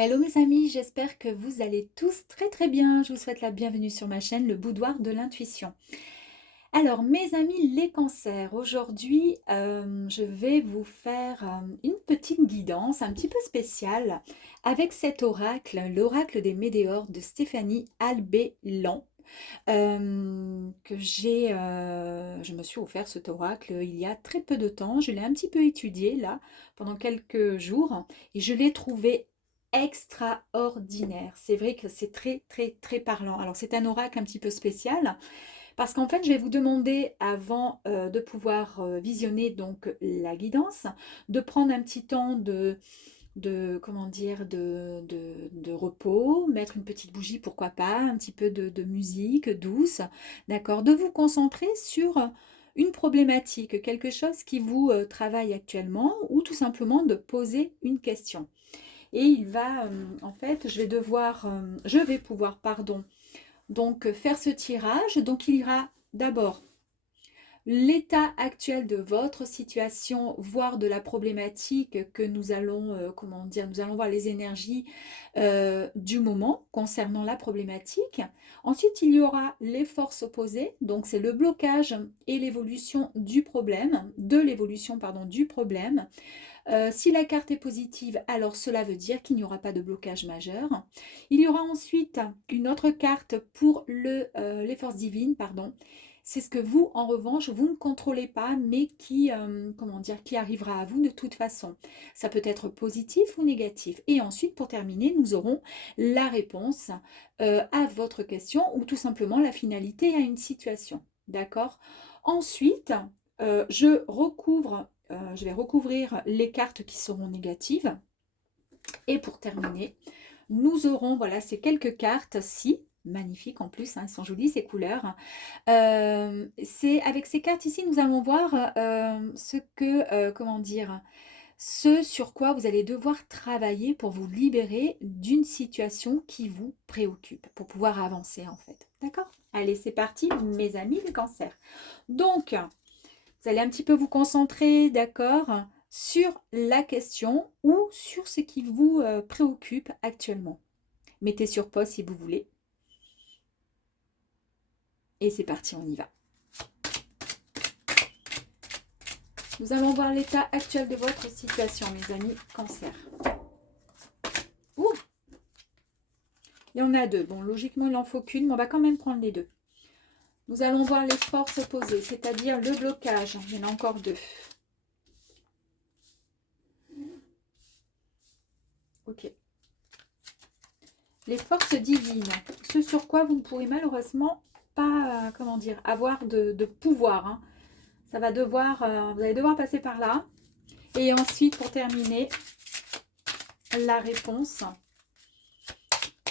Hello mes amis, j'espère que vous allez tous très très bien. Je vous souhaite la bienvenue sur ma chaîne, le Boudoir de l'intuition. Alors mes amis les cancers, aujourd'hui je vais vous faire une petite guidance un petit peu spéciale avec cet oracle, l'oracle des Météores de Stéphanie Albélan. Je me suis offert cet oracle il y a très peu de temps. Je l'ai un petit peu étudié là pendant quelques jours et je l'ai trouvé extraordinaire. C'est vrai que c'est très très très parlant. Alors c'est un oracle un petit peu spécial parce qu'en fait je vais vous demander avant de pouvoir visionner donc la guidance, de prendre un petit temps comment dire, de repos, mettre une petite bougie, pourquoi pas, un petit peu de musique douce, d'accord, de vous concentrer sur une problématique, quelque chose qui vous travaille actuellement, ou tout simplement de poser une question. Et il va, en fait, je vais pouvoir, pardon, donc faire ce tirage. Donc il ira d'abord l'état actuel de votre situation, voire de la problématique que nous allons, comment dire, nous allons voir les énergies du moment concernant la problématique. Ensuite, il y aura les forces opposées, donc c'est le blocage et l'évolution du problème, de l'évolution, pardon, du problème. Si la carte est positive, alors cela veut dire qu'il n'y aura pas de blocage majeur. Il y aura ensuite une autre carte pour les forces divines, pardon. C'est ce que vous, en revanche, vous ne contrôlez pas, mais qui, comment dire, qui arrivera à vous de toute façon. Ça peut être positif ou négatif. Et ensuite, pour terminer, nous aurons la réponse à votre question ou tout simplement la finalité à une situation. D'accord? Ensuite, je vais recouvrir les cartes qui seront négatives. Et pour terminer, nous aurons, voilà, ces quelques cartes-ci, magnifiques en plus, hein, elles sont jolies ces couleurs. Avec ces cartes ici, nous allons voir comment dire, ce sur quoi vous allez devoir travailler pour vous libérer d'une situation qui vous préoccupe, pour pouvoir avancer en fait. D'accord? Allez, c'est parti, mes amis les cancers. Donc, vous allez un petit peu vous concentrer, d'accord, sur la question ou sur ce qui vous préoccupe actuellement. Mettez sur pause si vous voulez. Et c'est parti, on y va. Nous allons voir l'état actuel de votre situation, mes amis cancer. Ouh, il y en a deux. Bon, logiquement, il n'en faut qu'une, mais on va quand même prendre les deux. Nous allons voir les forces opposées, c'est-à-dire le blocage. Il y en a encore deux. Ok. Les forces divines, ce sur quoi vous ne pourrez malheureusement pas, comment dire, avoir de pouvoir. Hein. Ça va devoir, vous allez devoir passer par là. Et ensuite, pour terminer, la réponse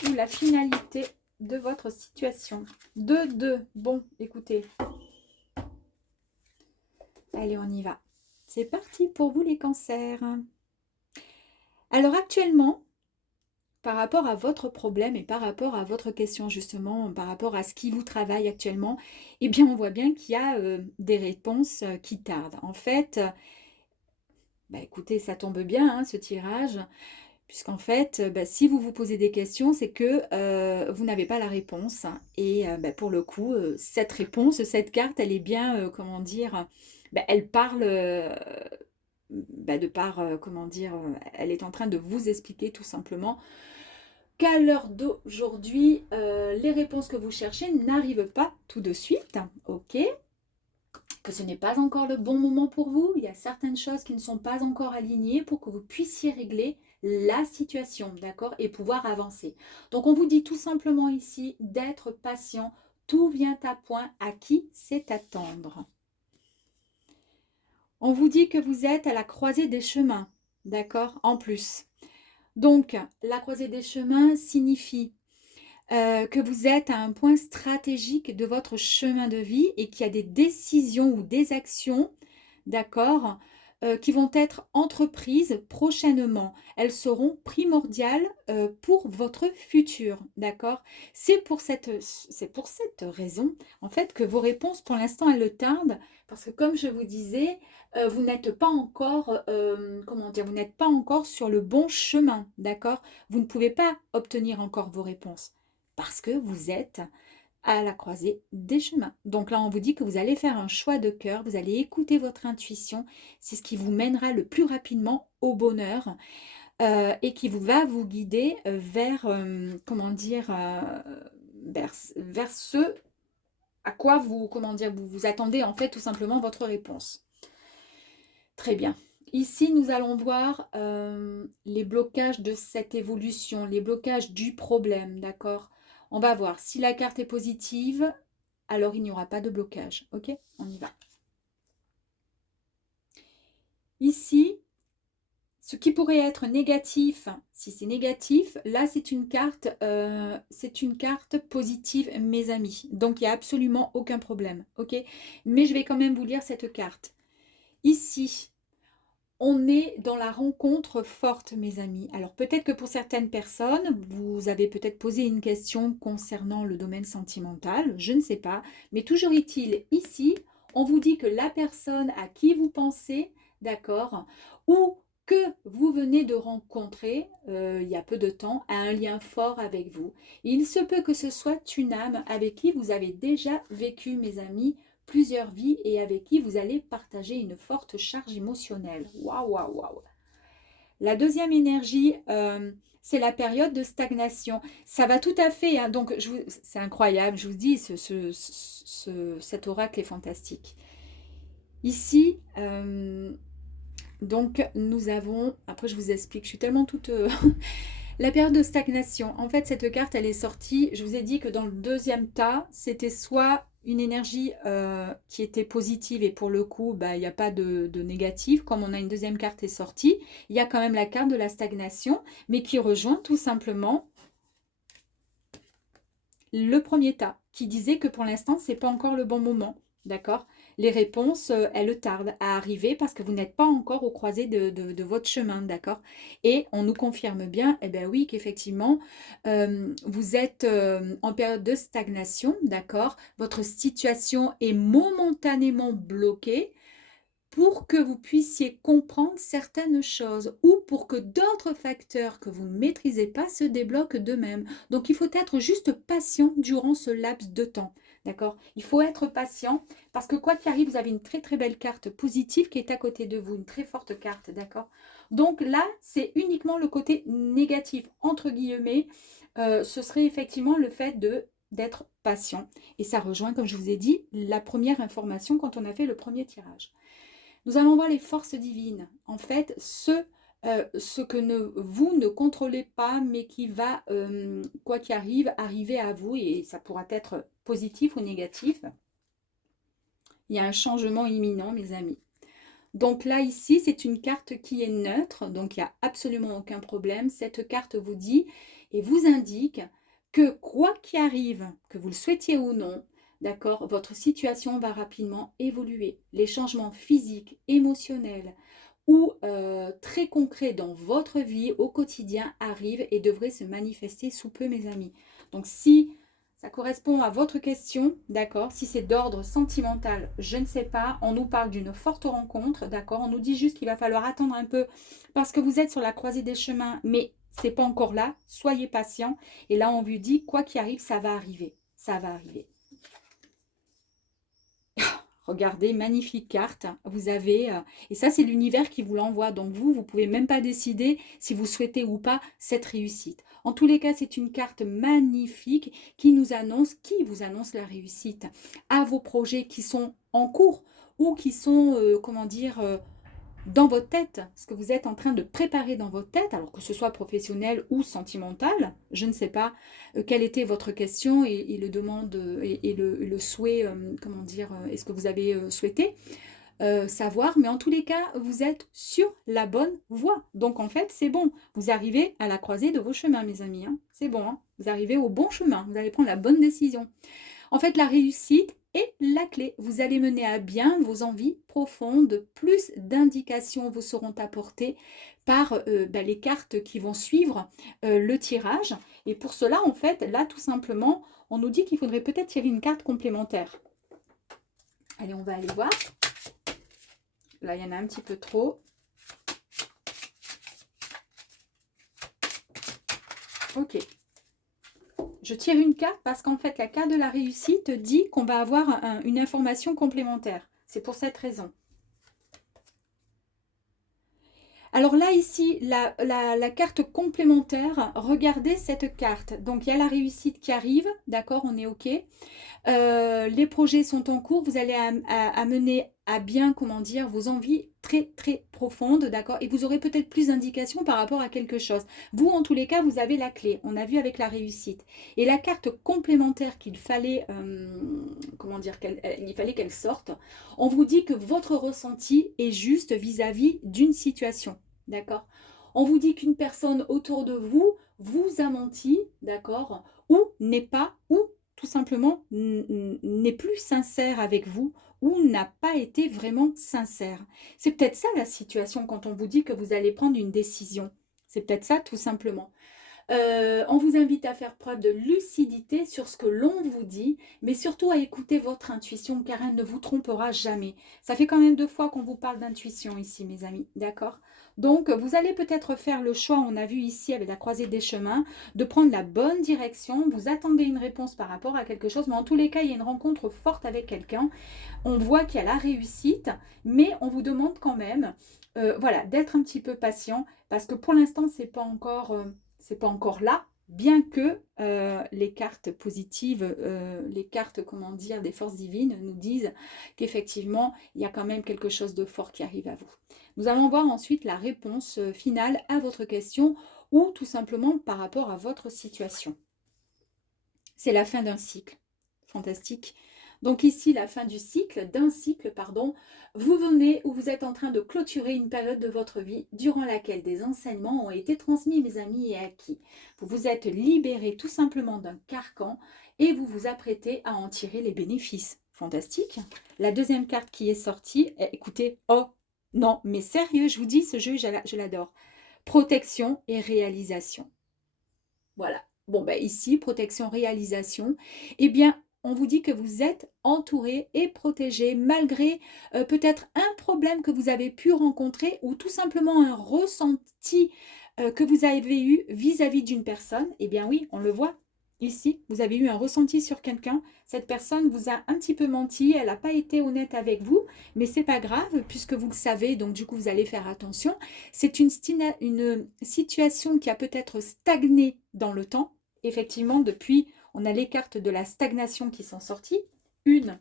ou la finalité de votre situation. 2. Bon, écoutez. Allez, on y va. C'est parti pour vous les cancers. Alors actuellement, par rapport à votre problème et par rapport à votre question justement, par rapport à ce qui vous travaille actuellement, eh bien on voit bien qu'il y a des réponses qui tardent. En fait, bah, écoutez, ça tombe bien hein, ce tirage, puisqu'en fait, bah, si vous vous posez des questions, c'est que vous n'avez pas la réponse. Et bah, pour le coup, cette réponse, cette carte, elle est bien, comment dire, bah, elle parle bah, de par, comment dire, elle est en train de vous expliquer tout simplement qu'à l'heure d'aujourd'hui, les réponses que vous cherchez n'arrivent pas tout de suite, ok? Que ce n'est pas encore le bon moment pour vous, il y a certaines choses qui ne sont pas encore alignées pour que vous puissiez régler la situation, d'accord? Et pouvoir avancer. Donc on vous dit tout simplement ici d'être patient, tout vient à point, à qui c'est attendre. On vous dit que vous êtes à la croisée des chemins, d'accord? En plus. Donc, la croisée des chemins signifie que vous êtes à un point stratégique de votre chemin de vie et qu'il y a des décisions ou des actions, d'accord, qui vont être entreprises prochainement. Elles seront primordiales pour votre futur, d'accord? C'est pour cette raison, en fait, que vos réponses, pour l'instant, elles le tardent, parce que comme je vous disais, vous n'êtes pas encore, comment dire, vous n'êtes pas encore sur le bon chemin, d'accord? Vous ne pouvez pas obtenir encore vos réponses, parce que vous êtes à la croisée des chemins. Donc là, on vous dit que vous allez faire un choix de cœur, vous allez écouter votre intuition, c'est ce qui vous mènera le plus rapidement au bonheur et qui va vous guider vers, comment dire, vers ce à quoi vous, comment dire, vous attendez en fait tout simplement votre réponse. Très bien. Ici, nous allons voir les blocages de cette évolution, les blocages du problème, d'accord? On va voir si la carte est positive, alors il n'y aura pas de blocage. Ok, on y va. Ici, ce qui pourrait être négatif, si c'est négatif, là c'est une carte positive, mes amis. Donc il n'y a absolument aucun problème. Ok, mais je vais quand même vous lire cette carte. Ici, on est dans la rencontre forte, mes amis. Alors peut-être que pour certaines personnes, vous avez peut-être posé une question concernant le domaine sentimental, je ne sais pas. Mais toujours est-il, ici, on vous dit que la personne à qui vous pensez, d'accord, ou que vous venez de rencontrer il y a peu de temps, a un lien fort avec vous. Il se peut que ce soit une âme avec qui vous avez déjà vécu, mes amis, plusieurs vies et avec qui vous allez partager une forte charge émotionnelle. Waouh, waouh, waouh. La deuxième énergie, c'est la période de stagnation. Ça va tout à fait, hein, donc c'est incroyable, je vous dis, cet oracle est fantastique. Ici, donc nous avons, après je vous explique, je suis tellement toute... La période de stagnation, en fait cette carte elle est sortie, je vous ai dit que dans le deuxième tas, c'était soit une énergie qui était positive et pour le coup bah, il n'y a pas de négatif, comme on a une deuxième carte est sortie, il y a quand même la carte de la stagnation, mais qui rejoint tout simplement le premier tas, qui disait que pour l'instant c'est pas encore le bon moment, d'accord? Les réponses, elles tardent à arriver parce que vous n'êtes pas encore au croisé de votre chemin, d'accord? Et on nous confirme bien, eh bien oui, qu'effectivement, vous êtes en période de stagnation, d'accord? Votre situation est momentanément bloquée pour que vous puissiez comprendre certaines choses ou pour que d'autres facteurs que vous ne maîtrisez pas se débloquent d'eux-mêmes. Donc, il faut être juste patient durant ce laps de temps. D'accord? Il faut être patient parce que quoi qu'il arrive, vous avez une très très belle carte positive qui est à côté de vous, une très forte carte. D'accord? Donc là, c'est uniquement le côté négatif, entre guillemets. Ce serait effectivement le fait d'être patient. Et ça rejoint, comme je vous ai dit, la première information quand on a fait le premier tirage. Nous allons voir les forces divines. En fait, ce que vous ne contrôlez pas, mais qui va, quoi qu'il arrive, arriver à vous, et ça pourra être positif ou négatif. Il y a un changement imminent, mes amis. Donc là, ici, c'est une carte qui est neutre, donc il n'y a absolument aucun problème. Cette carte vous dit et vous indique que quoi qu'il arrive, que vous le souhaitiez ou non, d'accord, votre situation va rapidement évoluer. Les changements physiques, émotionnels ou très concrets dans votre vie au quotidien arrivent et devraient se manifester sous peu, mes amis. Donc si ça correspond à votre question, d'accord? Si c'est d'ordre sentimental, je ne sais pas. On nous parle d'une forte rencontre, d'accord? On nous dit juste qu'il va falloir attendre un peu parce que vous êtes sur la croisée des chemins, mais c'est pas encore là. Soyez patient. Et là, on vous dit, quoi qu'il arrive, ça va arriver. Ça va arriver. Regardez, magnifique carte. Vous avez, et ça c'est l'univers qui vous l'envoie. Donc vous ne pouvez même pas décider si vous souhaitez ou pas cette réussite. En tous les cas, c'est une carte magnifique qui vous annonce la réussite à vos projets qui sont en cours ou qui sont, comment dire, dans votre tête, ce que vous êtes en train de préparer dans votre tête, alors que ce soit professionnel ou sentimental, je ne sais pas quelle était votre question et le demande et le souhait, comment dire, est-ce que vous avez souhaité savoir, mais en tous les cas, vous êtes sur la bonne voie. Donc en fait, c'est bon, vous arrivez à la croisée de vos chemins, mes amis, hein. C'est bon, hein. Vous arrivez au bon chemin, vous allez prendre la bonne décision. En fait, la réussite et la clé. Vous allez mener à bien vos envies profondes. Plus d'indications vous seront apportées par les cartes qui vont suivre le tirage. Et pour cela, en fait, là, tout simplement, on nous dit qu'il faudrait peut-être tirer une carte complémentaire. Allez, on va aller voir. Là, il y en a un petit peu trop. Ok. Je tire une carte parce qu'en fait, la carte de la réussite dit qu'on va avoir une information complémentaire. C'est pour cette raison. Alors là, ici, la carte complémentaire, regardez cette carte. Donc, il y a la réussite qui arrive, d'accord, on est OK. Les projets sont en cours, vous allez mener à bien, comment dire, vos envies très très profondes, d'accord, et vous aurez peut-être plus d'indications par rapport à quelque chose. Vous, en tous les cas, vous avez la clé, on a vu avec la réussite. Et la carte complémentaire qu'il fallait, comment dire, il fallait qu'elle sorte, on vous dit que votre ressenti est juste vis-à-vis d'une situation, d'accord. On vous dit qu'une personne autour de vous vous a menti, d'accord, ou n'est pas, ou tout simplement n'est plus sincère avec vous ou n'a pas été vraiment sincère. C'est peut-être ça la situation quand on vous dit que vous allez prendre une décision. C'est peut-être ça tout simplement. On vous invite à faire preuve de lucidité sur ce que l'on vous dit, mais surtout à écouter votre intuition, car elle ne vous trompera jamais. Ça fait quand même 2 fois qu'on vous parle d'intuition ici, mes amis, d'accord? Donc, vous allez peut-être faire le choix, on a vu ici avec la croisée des chemins, de prendre la bonne direction. Vous attendez une réponse par rapport à quelque chose, mais en tous les cas, il y a une rencontre forte avec quelqu'un. On voit qu'il y a la réussite, mais on vous demande quand même, voilà, d'être un petit peu patient, parce que pour l'instant, c'est pas encore là, bien que les cartes positives, les cartes, comment dire, des forces divines nous disent qu'effectivement, il y a quand même quelque chose de fort qui arrive à vous. Nous allons voir ensuite la réponse finale à votre question ou tout simplement par rapport à votre situation. C'est la fin d'un cycle. Fantastique. Donc ici, la fin du cycle, d'un cycle, pardon, vous venez ou vous êtes en train de clôturer une période de votre vie durant laquelle des enseignements ont été transmis, mes amis, et acquis. Vous vous êtes libéré tout simplement d'un carcan et vous vous apprêtez à en tirer les bénéfices. Fantastique. La deuxième carte qui est sortie, écoutez, oh non, mais sérieux, je vous dis, ce jeu, je l'adore. Protection et réalisation. Voilà. Bon, ben ici, protection, réalisation. Eh bien, on vous dit que vous êtes entouré et protégé malgré peut-être un problème que vous avez pu rencontrer ou tout simplement un ressenti que vous avez eu vis-à-vis d'une personne. Eh bien oui, on le voit ici. Vous avez eu un ressenti sur quelqu'un. Cette personne vous a un petit peu menti. Elle n'a pas été honnête avec vous. Mais c'est pas grave puisque vous le savez. Donc du coup, vous allez faire attention. C'est une situation qui a peut-être stagné dans le temps. Effectivement, depuis, on a les cartes de la stagnation qui sont sorties. 1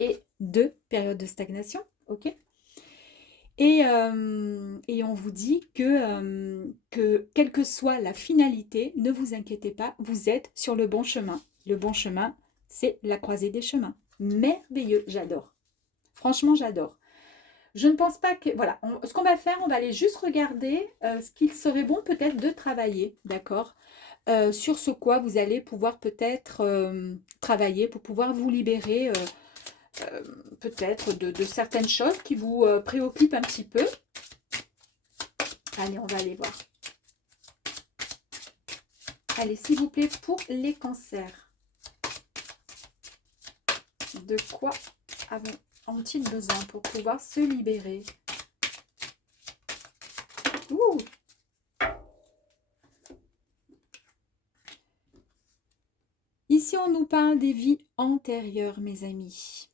et 2 périodes de stagnation. Ok. Et on vous dit que quelle que soit la finalité, ne vous inquiétez pas, vous êtes sur le bon chemin. Le bon chemin, c'est la croisée des chemins. Merveilleux, j'adore. Franchement, j'adore. Je ne pense pas que... Voilà, ce qu'on va faire, on va aller juste regarder ce qu'il serait bon peut-être de travailler, d'accord, sur ce quoi vous allez pouvoir peut-être travailler pour pouvoir vous libérer peut-être de certaines choses qui vous préoccupent un petit peu. Allez, on va aller voir. Allez, s'il vous plaît, pour les cancers. De quoi ont-ils besoin pour pouvoir se libérer? Ouh! Ici, on nous parle des vies antérieures, mes amis.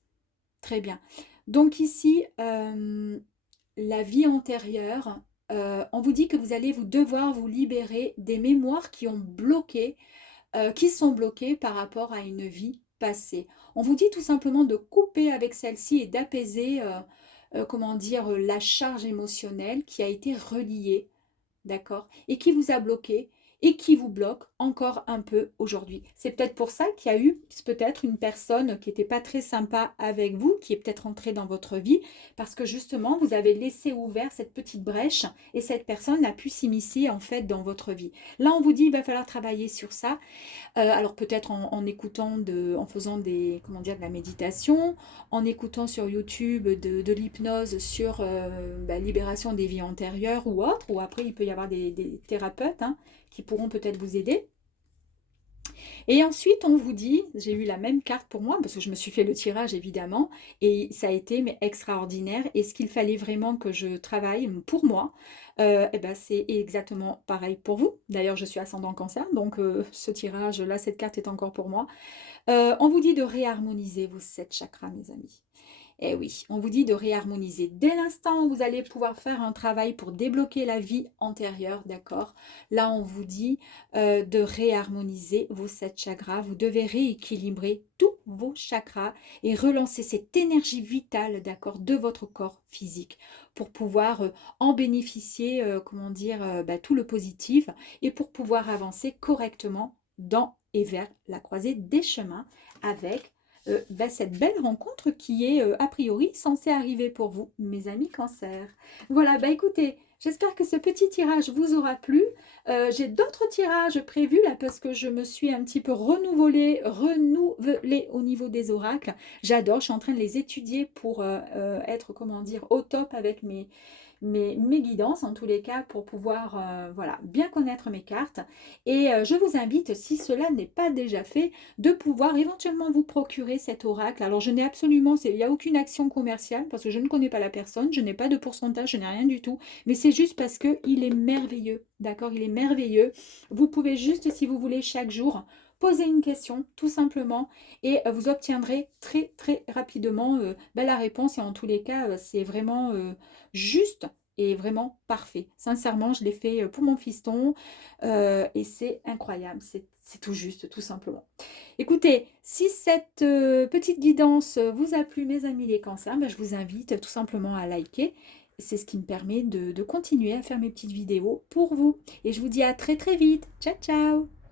Très bien. Donc ici, la vie antérieure, on vous dit que vous allez devoir vous libérer des mémoires qui ont bloqué, qui sont bloquées par rapport à une vie passée. On vous dit tout simplement de couper avec celle-ci et d'apaiser, comment dire, la charge émotionnelle qui a été reliée, d'accord, et qui vous a bloqué. et qui vous bloque encore un peu aujourd'hui. C'est peut-être pour ça qu'il y a eu peut-être une personne qui n'était pas très sympa avec vous, qui est peut-être entrée dans votre vie, parce que justement, vous avez laissé ouvert cette petite brèche et cette personne a pu s'immiscer en fait dans votre vie. Là, on vous dit, il va falloir travailler sur ça. Alors peut-être en écoutant, en faisant des, comment dire, de la méditation, en écoutant sur YouTube de l'hypnose sur libération des vies antérieures ou autre, ou après il peut y avoir des thérapeutes hein, qui pourront peut-être vous aider. Et ensuite, on vous dit, j'ai eu la même carte pour moi, parce que je me suis fait le tirage évidemment, et ça a été mais extraordinaire. Et ce qu'il fallait vraiment que je travaille pour moi, eh ben, c'est exactement pareil pour vous. D'ailleurs, je suis ascendant cancer, donc ce tirage-là, cette carte est encore pour moi. On vous dit de réharmoniser vos 7 chakras, mes amis. Eh oui, on vous dit de réharmoniser. Dès l'instant où vous allez pouvoir faire un travail pour débloquer la vie antérieure, d'accord? Là, on vous dit de réharmoniser vos 7 chakras. Vous devez rééquilibrer tous vos chakras et relancer cette énergie vitale, d'accord, de votre corps physique pour pouvoir en bénéficier, comment dire, tout le positif et pour pouvoir avancer correctement dans et vers la croisée des chemins avec cette belle rencontre qui est a priori censée arriver pour vous, mes amis cancer. Voilà, bah écoutez, j'espère que ce petit tirage vous aura plu. J'ai d'autres tirages prévus là parce que je me suis un petit peu renouvelée au niveau des oracles. J'adore, je suis en train de les étudier pour être, comment dire, au top avec mes guidances en tous les cas pour pouvoir voilà, bien connaître mes cartes. Et je vous invite, si cela n'est pas déjà fait, de pouvoir éventuellement vous procurer cet oracle. Alors je n'ai absolument, il n'y a aucune action commerciale parce que je ne connais pas la personne, je n'ai pas de pourcentage, je n'ai rien du tout, mais c'est juste parce qu'il est merveilleux, d'accord? Il est merveilleux. Vous pouvez juste, si vous voulez, chaque jour, poser une question, tout simplement, et vous obtiendrez très très rapidement la réponse. Et en tous les cas, c'est vraiment juste et vraiment parfait. Sincèrement, je l'ai fait pour mon fiston et c'est incroyable, c'est tout juste, tout simplement. Écoutez, si cette petite guidance vous a plu, mes amis les cancers, je vous invite tout simplement à liker. C'est ce qui me permet de continuer à faire mes petites vidéos pour vous. Et je vous dis à très très vite. Ciao, ciao!